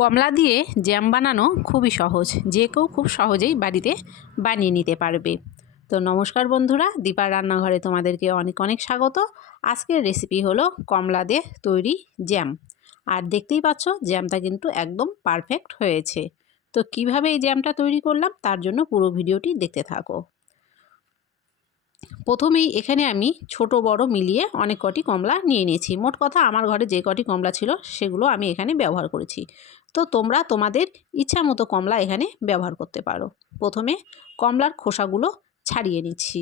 কমলা দিয়ে জ্যাম বানানো খুবই সহজ, যে কেউ খুব সহজেই বাড়িতে বানিয়ে নিতে পারবে। তো নমস্কার বন্ধুরা, দীপার রান্নাঘরে তোমাদেরকে অনেক অনেক স্বাগত। আজকের রেসিপি হলো কমলা দিয়ে তৈরি জ্যাম। আর দেখতেই পাচ্ছ জ্যামটা কিন্তু একদম পারফেক্ট হয়েছে। তো কিভাবে এই জ্যামটা তৈরি করলাম তার জন্য পুরো ভিডিওটি দেখতে থাকো। প্রথমেই এখানে আমি ছোট বড় মিলিয়ে অনেক কটি কমলা নিয়ে নিয়েছি। মোট কথা আমার ঘরে যে কটি কমলা ছিল সেগুলো আমি এখানে ব্যবহার করেছি। তো তোমরা তোমাদের ইচ্ছা মতো কমলা এখানে ব্যবহার করতে পারো। প্রথমে কমলার খোসাগুলো ছাড়িয়ে নিচ্ছি।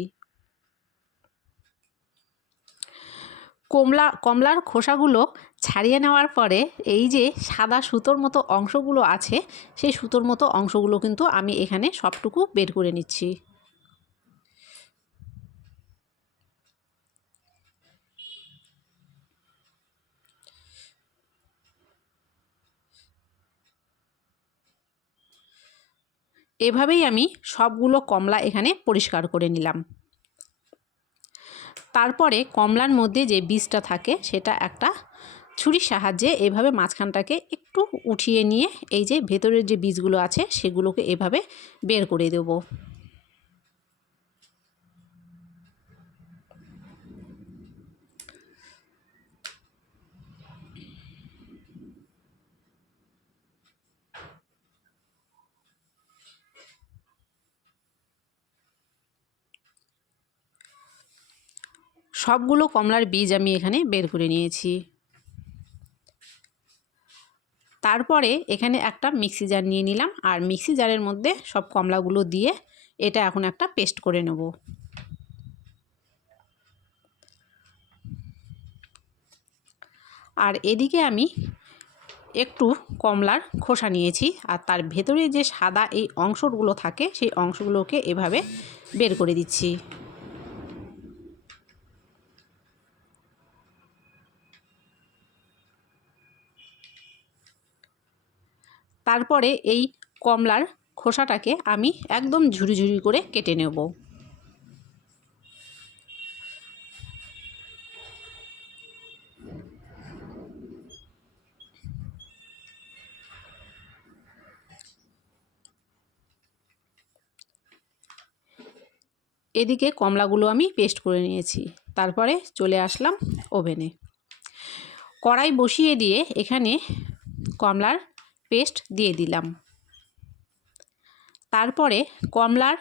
কমলার খোসাগুলো ছাড়িয়ে নেওয়ার পরে এই যে সাদা সুতোর মতো অংশগুলো আছে, সেই সুতোর মতো অংশগুলো কিন্তু আমি এখানে সবটুকু বের করে নিচ্ছি। এভাবেই আমি সবগুলো কমলা এখানে পরিষ্কার করে নিলাম। তারপরে কমলার মধ্যে যে বীজটা থাকে সেটা একটা ছুরির সাহায্যে এভাবে মাঝখানটাকে একটু উঠিয়ে নিয়ে এই যে ভেতরের যে বীজগুলো আছে সেগুলোকে এভাবে বের করে দেব। সবগুলো কমলার বীজ আমি এখানে বের করে নিয়েছি। তারপরে এখানে একটা মিক্সি জার নিয়ে নিলাম, আর মিক্সি জারের মধ্যে সব কমলাগুলো দিয়ে এটা এখন একটা পেস্ট করে নেব। আর এদিকে আমি একটু কমলার খোসা নিয়েছি, আর তার ভেতরে যে সাদা এই অংশগুলো থাকে সেই অংশগুলোকে এভাবে বের করে দিচ্ছি। তারপরে এই কমলার খোসাটাকে আমি একদম ঝুরি ঝুরি করে কেটে নেব। এদিকে কমলাগুলো আমি পেস্ট করে নিয়েছি। তারপরে চলে আসলাম ওভেনে। কড়াই বসিয়ে দিয়ে এখানে কমলার পেস্ট দিয়ে দিলাম। তারপরে কমলার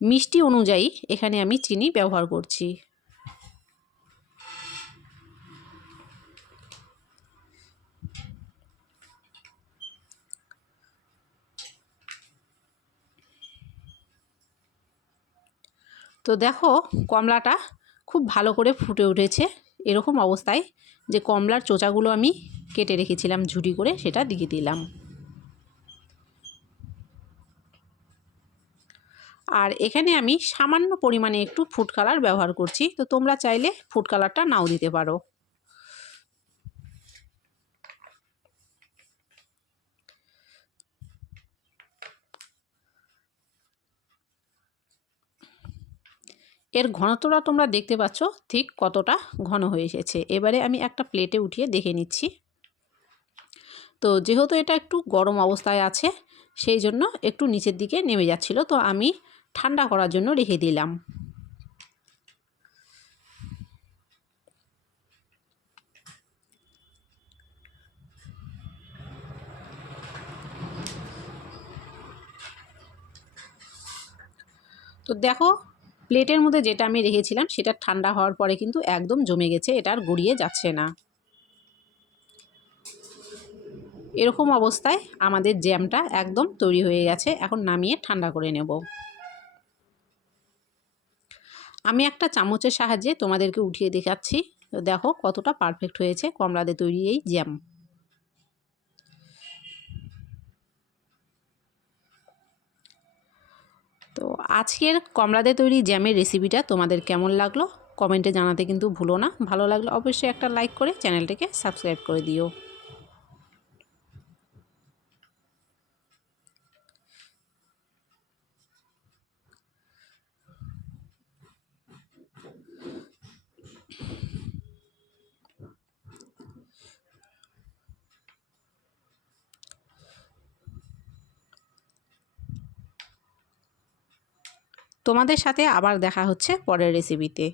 মিষ্টি অনুযায়ী এখানে আমি চিনি ব্যবহার করছি। তো দেখো কমলাটা খুব ভালো করে ফুটে উঠেছে। এরকম অবস্থায় যে কমলার চোচাগুলো আমি কেটে রেখেছিলাম ঝুরি করে সেটা দিয়ে দিলাম। আর এখানে আমি সামান্য পরিমাণে একটু ফুড কালার ব্যবহার করছি। তো তোমরা চাইলে ফুড কালারটা নাও দিতে পারো। এর ঘনত্বটা তোমরা দেখতে পাচ্ছ ঠিক কতটা ঘন হয়ে এসেছে। এবারে আমি একটা প্লেটে উঠিয়ে দেখে নিচ্ছি। তো যেহেতু এটা একটু গরম অবস্থায় আছে সেই জন্য একটু নিচের দিকে নেমে যাচ্ছিল, তো আমি ঠান্ডা করার জন্য রেখে দিলাম। তো দেখো প্লেটের মধ্যে যেটা আমি রেখেছিলাম সেটা ঠান্ডা হওয়ার পরে কিন্তু একদম জমে গেছে, এটা আর গড়িয়ে যাচ্ছে না। এরকম অবস্থায় আমাদের জ্যামটা একদম তৈরি হয়ে গেছে। এখন নামিয়ে ঠান্ডা করে নেব। আমি একটা চামচের সাহায্যে তোমাদেরকে উঠিয়ে দেখাচ্ছি। তো দেখো কতটা পারফেক্ট হয়েছে কমলা দিয়ে তৈরি এই জ্যাম। তো আজকের কমলা দিয়ে তৈরি জ্যামের রেসিপিটা তোমাদের কেমন লাগলো কমেন্টে জানাতে কিন্তু ভুলো না। ভালো লাগলে অবশ্যই একটা লাইক করে চ্যানেলটিকে সাবস্ক্রাইব করে দিও। তোমাদের সাথে আবার দেখা হচ্ছে পরের রেসিপিতে।